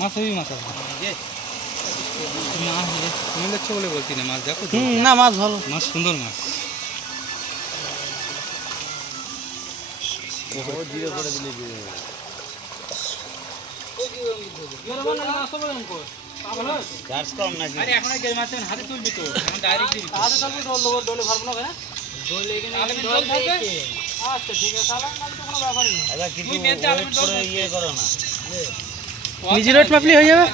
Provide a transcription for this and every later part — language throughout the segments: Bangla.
মাছ হেভি মাছ আছে। মাছ তুমি দেখছো বলে বলছি না, মাছ দেখো। না মাছ ভালো, মাছ সুন্দর মাছ। হাতে তুলবি তো, আচ্ছা ঠিক আছে, কোনো ব্যাপার নেই। ইয়ে করো না, নিজের ওয়েট মাপলি হয়ে যাবে।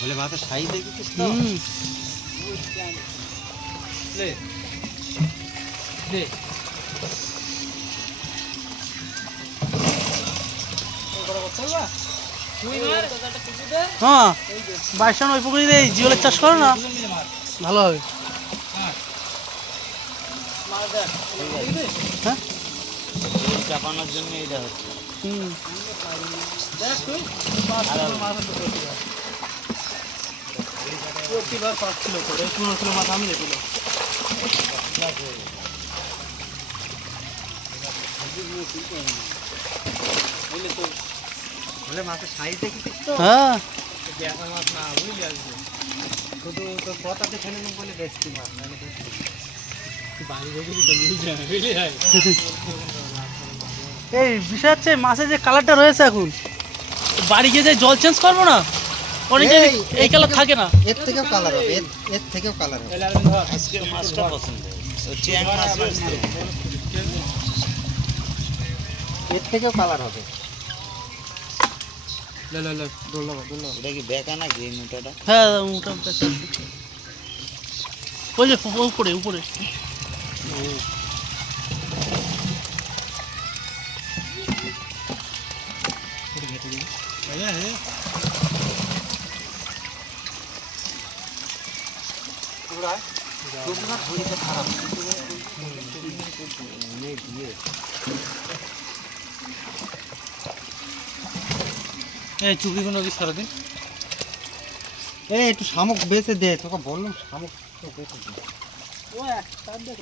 বলে মাথা সাইজ দেখেছিস তো? হ্যাঁ বাইশন ওই পুকুরিতে জিওলের চাষ করো না, ভালো হবে। হ্যাঁ চাপানোর জন্য এটা হচ্ছে। প্রতিবার পাচ্ছিল তো, পনেরো কিলো মাছ আমি দেখছিল। বলে মাথা সাইজ দেখেছিস তো? হ্যাঁ দেখা মাছ না, বুঝলি আসবে শুধু তোর কথাতে ফেলে নেব বলে বেশি মাছ না। এই বিষয় হচ্ছে মাছের যে কালারটা রয়েছে এখন, বাড়ি গিয়ে যে জল চেঞ্জ করবো না, অনেকে এই কালার থাকে না। এর থেকেও কালার হবে, এর থেকেও কালার হবে। আজকের মাছটা পছন্দ, চ্যাং মাছ রয়েছে। এর থেকেও কালার হবে। এটা কি বেকা নাকি এই মোটাটা? হ্যাঁ মোটা ওই যে উপরে উপরে এই চুবড়িগুলো কি সারাদিন এই একটু শামুক বেছে দে, তোকে বললাম শামুক তো বেছে দে। শামুক